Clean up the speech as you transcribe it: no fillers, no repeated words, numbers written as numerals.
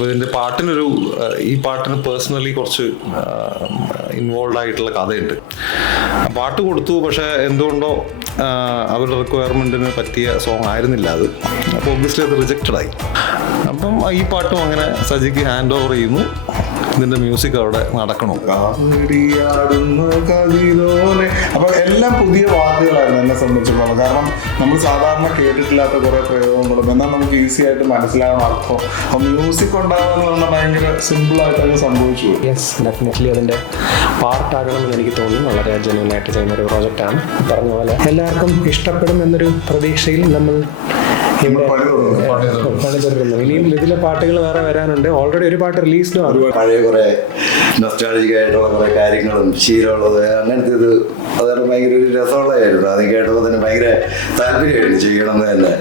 അപ്പോൾ ഇതിൻ്റെ പാട്ടിനൊരു ഈ പാട്ടിന് പേഴ്സണലി കുറച്ച് ഇൻവോൾവ് ആയിട്ടുള്ള കഥയുണ്ട്. പാട്ട് കൊടുത്തു, പക്ഷേ എന്തുകൊണ്ടോ അവരുടെ റിക്വയർമെൻറ്റിന് പറ്റിയ സോങ് ആയിരുന്നില്ല അത്. അപ്പോൾ ഒബ്വിയസ്ലി അത് റിജക്റ്റഡ് ആയി. അപ്പം ഈ പാട്ടും അങ്ങനെ സജിക്ക് ഹാൻഡ് ഓവർ ചെയ്യുന്നു. ഇതിന്റെ മ്യൂസിക് അവിടെ നടക്കണം. അപ്പൊ എല്ലാം പുതിയ വാക്കുകളായിരുന്നു എന്നെ സംബന്ധിച്ചിടത്തോളം. കാരണം നമ്മൾ സാധാരണ കേട്ടിട്ടില്ലാത്ത കുറെ പ്രയോഗങ്ങളും എന്നാൽ നമുക്ക് ഈസി ആയിട്ട് മനസ്സിലാകാൻ അർത്ഥം. അപ്പൊ മ്യൂസിക് ഉണ്ടാകുമെന്ന് പറഞ്ഞാൽ ഭയങ്കര സിമ്പിൾ ആയിട്ട് അത് സംഭവിച്ചു. യെസ്, ഡെഫിനറ്റ്ലി അതിന്റെ പാർട്ടാകണമെന്ന് എനിക്ക് തോന്നുന്നു. വളരെ ജെന്യൂൻ ആയിട്ട് ചെയ്യുന്ന ഒരു പ്രോജക്റ്റാണ്. പറഞ്ഞ പോലെ എല്ലാവർക്കും ഇഷ്ടപ്പെടും എന്നൊരു പ്രതീക്ഷയിൽ നമ്മൾ പണി തുടരുന്നു. ഇനിയും ഇതിലെ പാട്ടുകൾ വേറെ വരാനുണ്ട്. ഓൾറെഡി ഒരു പാട്ട് റിലീസ്ഡും ആണ്. പഴയ കുറെ നൊസ്റ്റാൾജിക് ആയിട്ടുള്ള കുറെ കാര്യങ്ങളും ശീലമുള്ളത് അങ്ങനത്തെ ഇത് അതാണ് ഭയങ്കര ഒരു രസമുള്ളതായിരുന്നു. അത് കേട്ടപ്പോൾ തന്നെ ഭയങ്കര താല്പര്യമായിരുന്നു ചെയ്യണം എന്ന് തന്നെ.